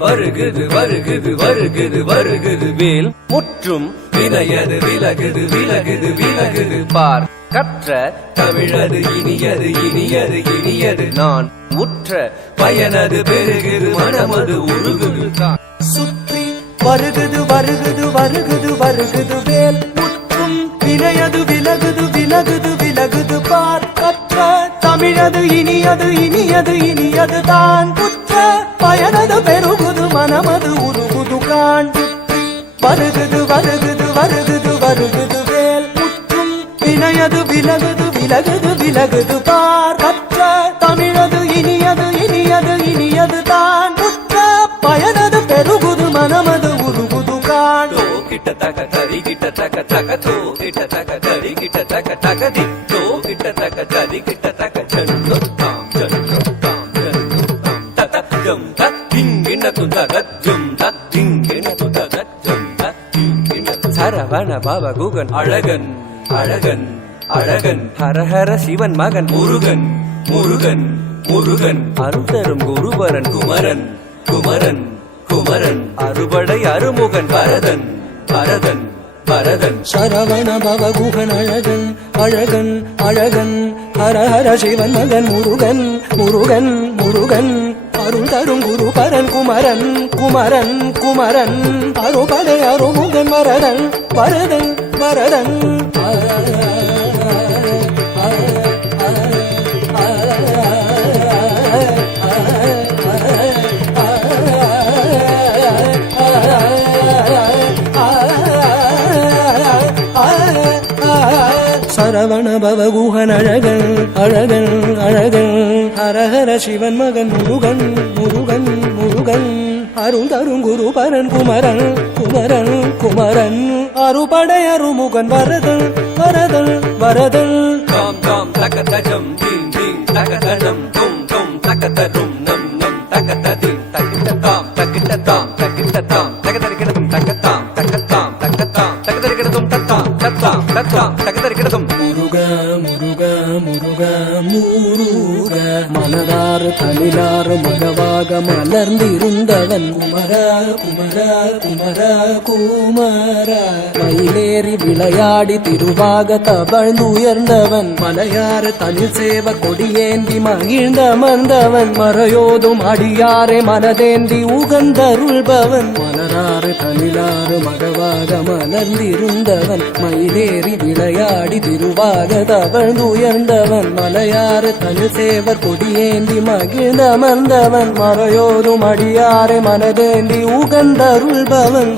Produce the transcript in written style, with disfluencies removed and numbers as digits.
வருகுது வருகுது வருகுது வருகுது வேல் முற்றும் வினையது விலகுது விலகுது விலகுது பார் கற்ற தமிழது இனியது இனியது இனியது நான் உற்ற பயனது பெருகுது மனமது உருகுது சுற்றி வருகுது வருகுது வருகுது வருகுது வேல் முற்றும் வினையது விலகுது விலகுது விலகுது பார் கற்ற தமிழது இனியது இனியது இனியது தான் உற்ற பயனது பெருகுது மனமது உருகுது காண் வருகுது வருகுது வருகுது வருகுது வேல் முற்றும் வினையது விலகுது விலகுது விலகுது பார் கற்ற தமிழது இனியது இனியது இனியது தான் உற்ற பயனது பெருகுது மனமது உருகுது காண் கிட்ட தக கரி கிட்ட தக தக தோ கிட்ட தக கரி கிட்ட தக தக தி தோ கிட்ட தக கரி கிட்ட தக ஜன்னு தாம் ஜன்னு தாம் ஜன்னு தாம் தத ஜம் தத்திங்கின துதக ஜம் தத்திங்கின துதக ஜம் தத்திங்கின சரவண பவ குகன் அழகன் அழகன் அழகன் ஹரஹர சிவன் மகன் முருகன் முருகன் முருகன் அருள்தரும் குருபரன் குமரன் குமரன் குமரன் அறுபடை அருமுகன் பரதன் பரதன் பரதன் சரவண பவகுகன் அழகன் அழகன் அழகன் ஹரஹர சிவன் மகன் முருகன் முருகன் முருகன் அருள் தரும் குருபரன் குமரன் குமரன் குமரன் அறுபடை அருமுகன் வரதன் வரதன் வரதன் சரவண பவகுகன் அழகன் அழகன் அழகன் ஹரஹர சிவன் மகன் முருகன் முருகன் முருகன் அருள் தரும் குருபரன் குமரன் குமரன் குமரன் அறுபடை அருமுகன் வரதன் வரதன் வரதன் தாம் தாம் தகதஜம் தீம் தீம் தகதஜம் தும் தும் தகதரும் நம் நம் தகததிம் தகிட்டதாம் தகிட்டதாம் தகிட்டதாம் தகதரிக்கிறதும் தகதாம் தகதாம் தகதாம் தகதரிக்கிறதும் தத்தாம் தத்தாம் தத்தாம் தகதரிக்கிறதும் முருக முருக முருக முருக மலராறு தனிலாறு மகவாக மலர்ந்திருந்தவன் குமர குமர குமர குமர மயிலேறி விளையாடி திருவாக தவழ்ந்துயர்ந்தவன் மலையாறு தனில் சேவ கொடியேந்தி மகிழ்ந்தமர்ந்தவன் மறையோதும் அடியாரே மனதேந்தி உகந்தருள்பவன் மலராறு தனிலாறு மகவாக மலர்ந்திருந்தவன் மயிலேறி விளையாடி திருவாக தவழ்ந்துயர்ந்தவன் மலையாறு தனில் சேவர் கொடியேந்தி மகிழ்ந்தமர்ந்தவன் மறையோதும் அடியாரே மனதேந்தி உகந்தருள்பவன்